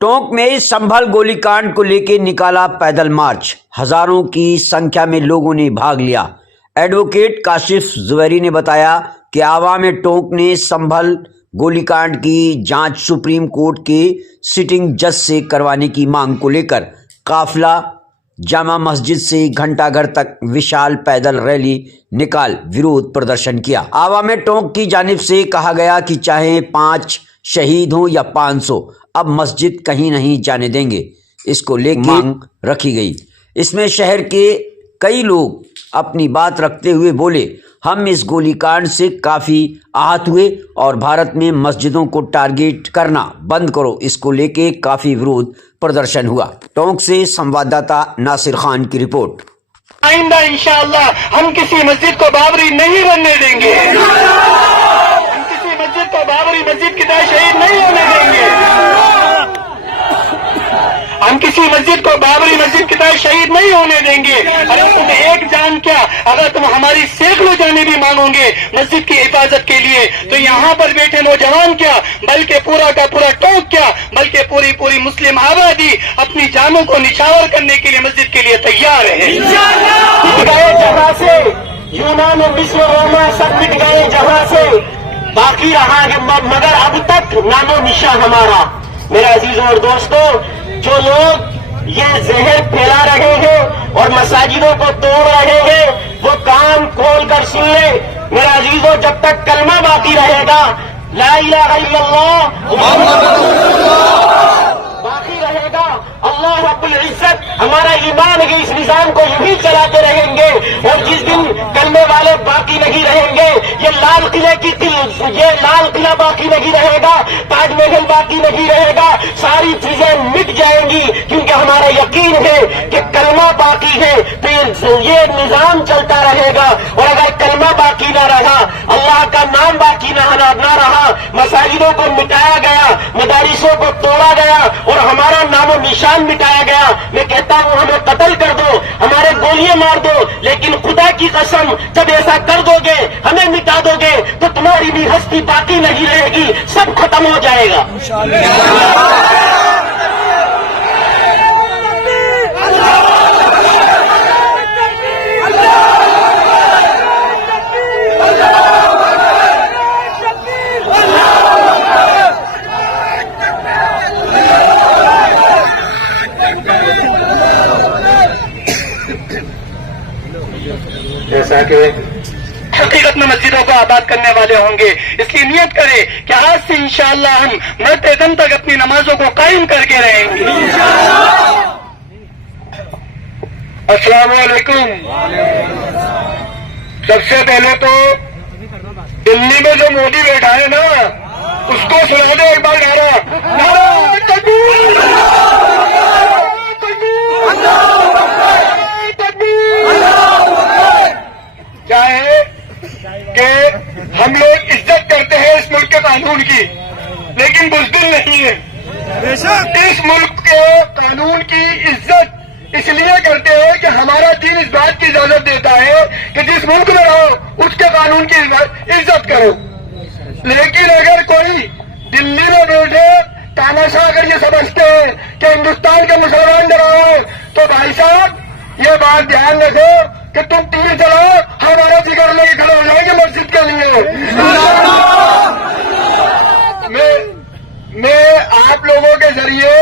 टोंक में संभल गोलीकांड को लेकर निकाला पैदल मार्च। हजारों की संख्या में लोगों ने भाग लिया। एडवोकेट काशिफ जुवैरी ने बताया कि आवाम टोंक ने संभल गोलीकांड की जांच सुप्रीम कोर्ट के सिटिंग जज से करवाने की मांग को लेकर काफिला जामा मस्जिद से घंटाघर तक विशाल पैदल रैली निकाल विरोध प्रदर्शन किया। आवाम टोंक की जानिब से कहा गया कि चाहे 5 शहीद हों या 500, अब मस्जिद कहीं नहीं जाने देंगे। इसको लेकर मांग रखी गई। इसमें शहर के कई लोग अपनी बात रखते हुए बोले, हम इस गोलीकांड से काफी आहत हुए और भारत में मस्जिदों को टारगेट करना बंद करो। इसको लेके काफी विरोध प्रदर्शन हुआ। टोंक से संवाददाता नासिर खान की रिपोर्ट। आइंदा इंशाअल्लाह हम किसी मस्जिद को बाबरी नहीं बनने देंगे। हम किसी मस्जिद को बाबरी मस्जिद की तरह शहीद नहीं होने देंगे। हम किसी मस्जिद को बाबरी मस्जिद की तरह शहीद नहीं होने देंगे। अगर तुम एक जान क्या, अगर तुम हमारी सैकड़ों जाने भी मांगोगे मस्जिद की हिफाजत के लिए, तो यहाँ पर बैठे नौजवान क्या, बल्कि पूरा का पूरा टोंक क्या, बल्कि पूरी पूरी मुस्लिम आबादी अपनी जानों को निछावर करने के लिए मस्जिद के लिए तैयार है। मिट गए जहां से यूनान विश्व रोमा, सब मिट गए जहां से, बाकी रहा है मगर अब तक नामो निशान हमारा। मेरे अजीजों और दोस्तों, जो लोग ये जहर फैला रहे हैं और मसाजिदों को तोड़ रहे हैं, वो कान खोल कर सुन ले। मेरे अजीजों, जब तक कलमा बाकी रहेगा, ला इलाहा इल्लल्लाह बाकी रहेगा, अल्लाह रब्बुल इज्जत हमारा ईमान है, इस निजाम को यूं चलाते रहेंगे। और जिस दिन कलमे वाले बाकी नहीं रहेंगे, ये लाल किला बाकी नहीं रहेगा, ताजमहल बाकी नहीं रहेगा, सारी चीजें मिट जाएंगी। क्योंकि हमारा यकीन है कि कलमा बाकी है तो ये निजाम चलता रहेगा। और अगर कलमा बाकी न रहा, अल्लाह का नाम बाकी न रहा, मसाजिदों को मिटाया गया, मदारिसों को तोड़ा गया और हमारा नामो निशान मिटाया गया, मैं कहता हूं हमें कत्ल कर दो, हमारे गोलियां मार दो, लेकिन खुदा की कसम जब ऐसा कर दोगे, हमें मिटा दोगे, तो तुम्हारी भी हस्ती बाकी नहीं रहेगी, सब खत्म हो जाएगा। जैसा कि हकीकत में मस्जिदों को आबाद करने वाले होंगे, इसलिए नियत करें कि आज से इंशाअल्लाह हम मरते दम तक अपनी नमाजों को कायम करके रहेंगे। अस्सलाम वालेकुम। सबसे पहले तो दिल्ली में जो मोदी बैठा है ना, उसको सुना दो एक बार नारा तकबीर। क्या है कि हम लोग इज्जत करते हैं इस मुल्क के कानून की, लेकिन बुज़दिल नहीं है। इस मुल्क के कानून की इज्जत इसलिए करते हैं कि हमारा दीन इस बात की इजाजत देता है कि जिस मुल्क में रहो उसके कानून की इज्जत करो। लेकिन अगर कोई दिल्ली में बैठे तानाशाह अगर ये समझते हैं कि हिंदुस्तान के मुसलमान डराओ, तो भाई साहब ये बात ध्यान रखो कि तुम तीर चलाओ, हमारा जिगर लेके खड़े हो जाएंगे मस्जिद के लिए। मैं आप लोगों के जरिए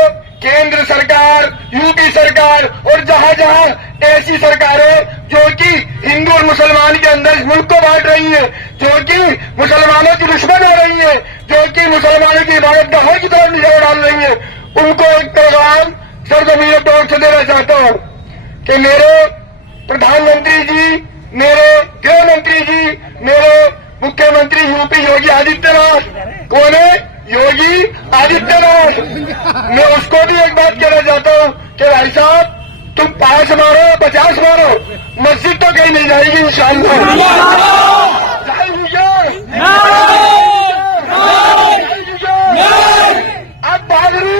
केंद्र सरकार, यूपी सरकार और जहां जहां ऐसी सरकारें जो कि हिंदू और मुसलमान के अंदर इस मुल्क को बांट रही है, जो कि मुसलमानों की दुश्मन हो रही है, जो कि मुसलमानों की इबादत गाहों की तरफ निशान डाल रही है, उनको एक पैगाम सरजमीन टोंक से देना चाहता हूं कि मेरे प्रधानमंत्री जी, मेरे गृह मंत्री जी, मेरे मुख्यमंत्री यूपी योगी आदित्यनाथ, कौन है? योगी आदित्यनाथ। मैं उसको भी एक बात कहना चाहता हूं कि भाई साहब तुम 5 मारो 50 मारो, मस्जिद तो कहीं नहीं जाएगी इंशाअल्लाह। अब बाबरी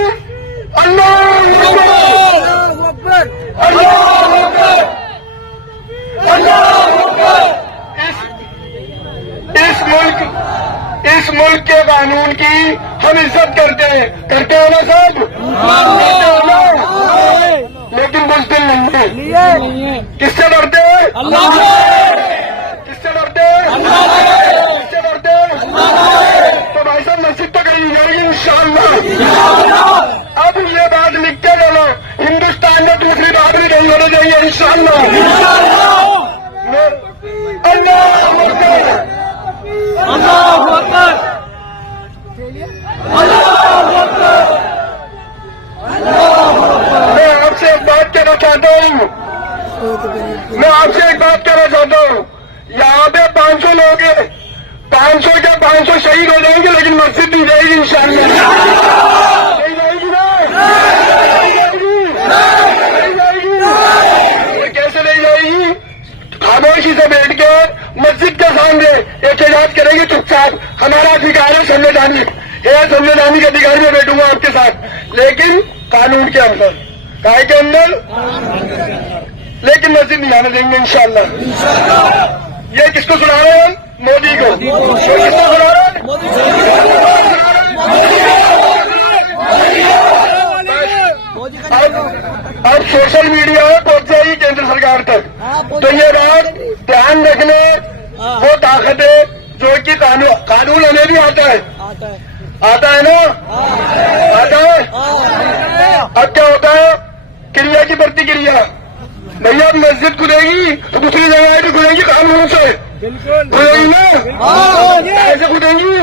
अल्लाह इस मुल्क के कानून की हम इज्जत करते हैं ना सब, करते हो ना, लेकिन बुज़दिल नहीं है। किससे डरते हैं? अल्लाह से। किससे डरते हैं? अल्लाह से। किससे डरते हैं? अल्लाह से। तो भाई साहब मस्जिद तो कहीं जाएगी इंशाअल्लाह। अब ये बात लिख के चलो, हिंदुस्तान में दूसरी बात भी कहीं होनी चाहिए इंशाअल्लाह। अल्लाह अकबर। मैं आपसे एक बात कहना चाहता हूँ, यहाँ पे 500 लोग हैं, 500 क्या 500 शहीद हो जाएंगे, लेकिन मस्जिद नहीं जाएगी इंशाअल्लाह। नहीं जाएगी ना? नहीं जाएगी। और कैसे नहीं जाएगी? खामोशी से बैठ के मस्जिद के सामने एहतजाज करेंगे चुपचाप। हमारा अधिकार है संविधानिक, संविधानिक अधिकार में बैठूंगा आपके साथ, लेकिन कानून के अंदर, काय के अंदर, लेकिन मस्जिद नहीं आने देंगे इंशाअल्लाह। ये किसको सुना रहे हैं? मोदी को। किसको सुना रहे हैं? अब सोशल मीडिया पहुंच जाएगी केंद्र सरकार तक, तो ये बात ध्यान रखने वो ताकत है जो कि कानून हमें भी आता है ना? आता है। अब क्या होता है? क्रिया की प्रतिक्रिया। भैया मस्जिद खुलेगी तो दूसरी जगह भी खुलेंगी कानून से, खुलेगी ना? कैसे खुलेंगी?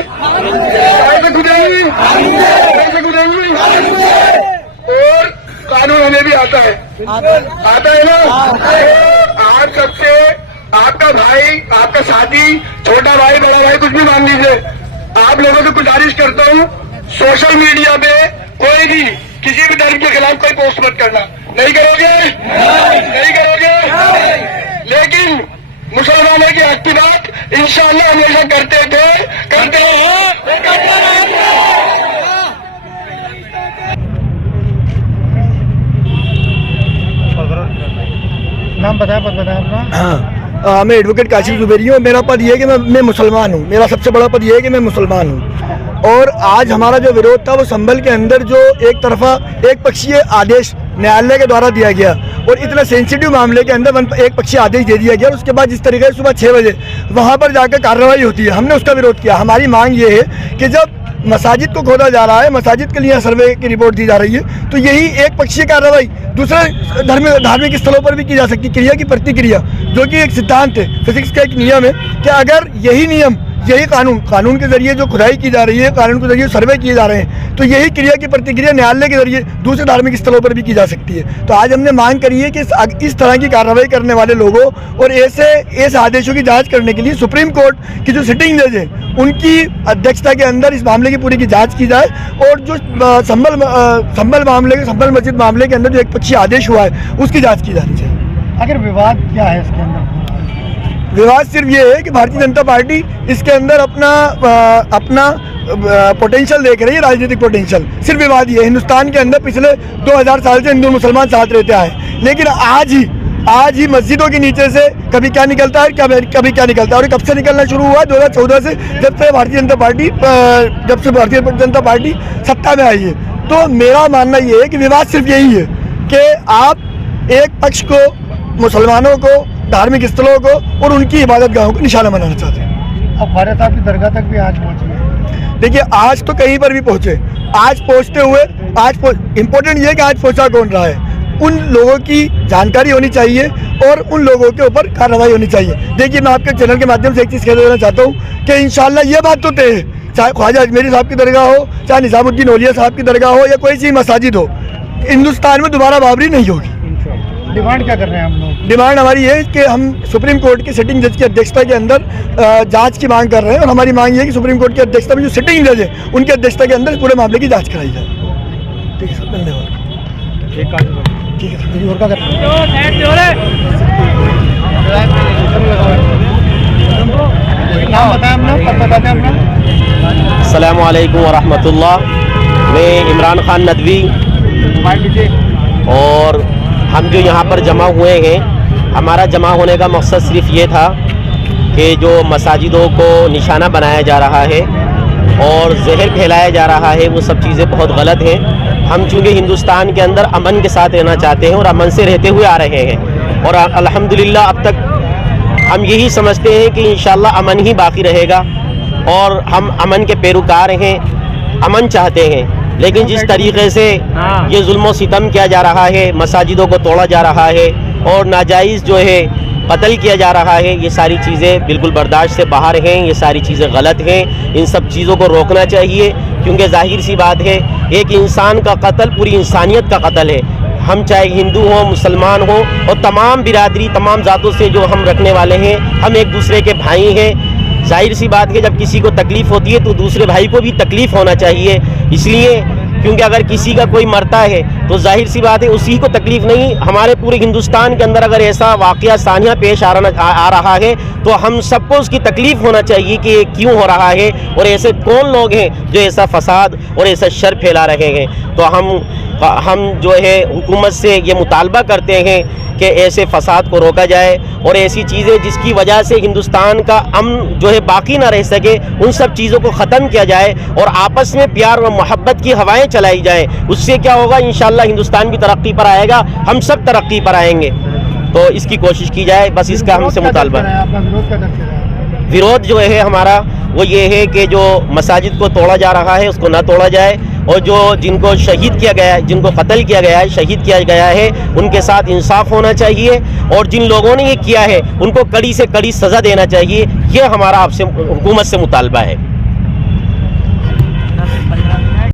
कैसे खुलेंगी? कैसे खुलेंगी? और कानून हमें भी आता है ना? आज सबसे आपका भाई, आपका साथी, छोटा भाई, बड़ा भाई, कुछ भी मान लीजिए, आप लोगों से गुजारिश करता हूँ, सोशल मीडिया पे कोई भी किसी भी धर्म के खिलाफ कोई पोस्ट मत करना। नहीं करोगे? नहीं करोगे? लेकिन मुसलमानों की हक की बात इंशाअल्लाह हमेशा करते थे, करते हैं। नाम बताया, पद बताया अपना? हाँ, मैं एडवोकेट काशिफ जुबैरी हूँ। मेरा पद ये है कि मैं मुसलमान हूँ। मेरा सबसे बड़ा पद ये है कि मैं मुसलमान हूँ। और आज हमारा जो विरोध था वो संभल के अंदर जो एक तरफा एक पक्षीय आदेश न्यायालय के द्वारा दिया गया और इतना सेंसिटिव मामले के अंदर एक पक्षीय आदेश दे दिया गया और उसके बाद जिस तरीके से सुबह 6 बजे वहाँ पर जाकर कार्रवाई होती है, हमने उसका विरोध किया। हमारी मांग ये है कि जब मसाजिद को खोदा जा रहा है, मसाजिद के लिए सर्वे की रिपोर्ट दी जा रही है, तो यही एक पक्षीय कार्रवाई दूसरे धार्मिक स्थलों पर भी की जा सकती है। क्रिया की प्रतिक्रिया, जो कि एक सिद्धांत है, फिजिक्स का एक नियम है कि अगर यही नियम, यही कानून के जरिए जो खुदाई की जा रही है, कानून के जरिए सर्वे किए जा रहे हैं, तो यही क्रिया की प्रतिक्रिया न्यायालय के जरिए दूसरे धार्मिक स्थलों पर भी की जा सकती है। तो आज हमने मांग करी है कि इस तरह की कार्रवाई करने वाले लोगों और ऐसे आदेशों की जांच करने के लिए सुप्रीम कोर्ट की जो सिटिंग जज है उनकी अध्यक्षता के अंदर इस मामले की पूरी की जांच की जाए और जो संभल मस्जिद मामले के अंदर जो एक पक्षीय आदेश हुआ है उसकी जाँच की जानी चाहिए। आखिर विवाद क्या है इसके अंदर? विवाद सिर्फ ये है कि भारतीय जनता पार्टी इसके अंदर अपना पोटेंशियल देख रही है, राजनीतिक पोटेंशियल। सिर्फ विवाद ये है, हिंदुस्तान के अंदर पिछले 2000 साल से हिंदू मुसलमान साथ रहते आए, लेकिन आज ही मस्जिदों के नीचे से कभी क्या निकलता है, कभी क्या निकलता है। और कब से निकलना शुरू हुआ? 2014 से, जब से भारतीय जनता पार्टी सत्ता में आई है। तो मेरा मानना ये है कि विवाद सिर्फ यही है कि आप एक पक्ष को, मुसलमानों को, धार्मिक स्थलों को और उनकी इबादत गाहों को निशाना बनाना चाहते हैं। अब ख्वाजा साहब की दरगाह तक भी आज पहुंचे। देखिए, आज तो कहीं पर भी पहुंचे, आज पहुंचते हुए इम्पोर्टेंट ये है कि आज पहुंचा कौन रहा है, उन लोगों की जानकारी होनी चाहिए और उन लोगों के ऊपर कार्रवाई होनी चाहिए। देखिए, मैं आपके चैनल के माध्यम से एक चीज़ कह देना चाहता हूँ कि इंशाल्लाह ये बात तो तय है, चाहे ख्वाजा अजमेरी साहब की दरगाह हो, चाहे निजामुद्दीन औलिया साहब की दरगाह हो, या कोई सी मसाजिद हो, हिंदुस्तान में दोबारा बाबरी नहीं होगी। डिमांड क्या कर रहे हैं हम लोग? डिमांड हमारी ये है कि हम सुप्रीम कोर्ट की सिटिंग जज की अध्यक्षता के अंदर जांच की मांग कर रहे हैं और हमारी मांग ये है कि सुप्रीम कोर्ट की अध्यक्षता में जो सिटिंग जज है उनकी अध्यक्षता के अंदर पूरे मामले की जांच कराई जाए। ठीक है सर, धन्यवाद। ठीक है सर, और क्या कर रहे हैं? नाम बताएं अपना, पद बताते हैं अपना। अस्सलामु अलैकुम वरहमतुल्लाह। मैं इमरान खान नदवी और हम जो यहाँ पर जमा हुए हैं, हमारा जमा होने का मकसद सिर्फ ये था कि जो मसाजिदों को निशाना बनाया जा रहा है और जहर फैलाया जा रहा है, वो सब चीज़ें बहुत गलत हैं। हम चूँकि हिंदुस्तान के अंदर अमन के साथ रहना चाहते हैं और अमन से रहते हुए आ रहे हैं, और अल्हम्दुलिल्लाह अब तक हम यही समझते हैं कि इंशाअल्लाह अमन ही बाकी रहेगा और हम अमन के पैरोकार हैं, अमन चाहते हैं। लेकिन जिस तरीके से ये जुल्म सितम किया जा रहा है, मसाजिदों को तोड़ा जा रहा है और नाजायज़ जो है कत्ल किया जा रहा है, ये सारी चीज़ें बिल्कुल बर्दाश्त से बाहर हैं, ये सारी चीज़ें गलत हैं। इन सब चीज़ों को रोकना चाहिए, क्योंकि जाहिर सी बात है एक इंसान का कत्ल पूरी इंसानियत का कत्ल है। हम चाहे हिंदू हों, मुसलमान हों, और तमाम बिरादरी, तमाम ज़ातों से जो हम रखने वाले हैं, हम एक दूसरे के भाई हैं। जाहिर सी बात है जब किसी को तकलीफ़ होती है तो दूसरे भाई को भी तकलीफ़ होना चाहिए। इसलिए क्योंकि अगर किसी का कोई मरता है तो जाहिर सी बात है उसी को तकलीफ़ नहीं, हमारे पूरे हिंदुस्तान के अंदर अगर ऐसा वाक़या सानिया पेश आ रहा है तो हम सबको उसकी तकलीफ़ होना चाहिए कि ये क्यों हो रहा है और ऐसे कौन लोग हैं जो ऐसा फसाद और ऐसा शर फैला रहे हैं। तो हम जो है हुकूमत से ये मुतालबा करते हैं कि ऐसे फसाद को रोका जाए और ऐसी चीज़ें जिसकी वजह से हिंदुस्तान का अमन जो है बाकी ना रह सके, उन सब चीज़ों को ख़त्म किया जाए और आपस में प्यार व मोहब्बत की हवाएं चलाई जाएं। उससे क्या होगा, इंशाअल्लाह हिंदुस्तान भी तरक्की पर आएगा, हम सब तरक्की पर आएंगे। तो इसकी कोशिश की जाए, बस इसका हमसे मुतालबा है। विरोध जो है हमारा वो ये है कि जो मसाजिद को तोड़ा जा रहा है उसको ना तोड़ा जाए, और जो जिनको शहीद किया गया है, जिनको कत्ल किया गया है, शहीद किया गया है, उनके साथ इंसाफ होना चाहिए, और जिन लोगों ने ये किया है उनको कड़ी से कड़ी सज़ा देना चाहिए। ये हमारा आपसे हुकूमत से मुतालबा है।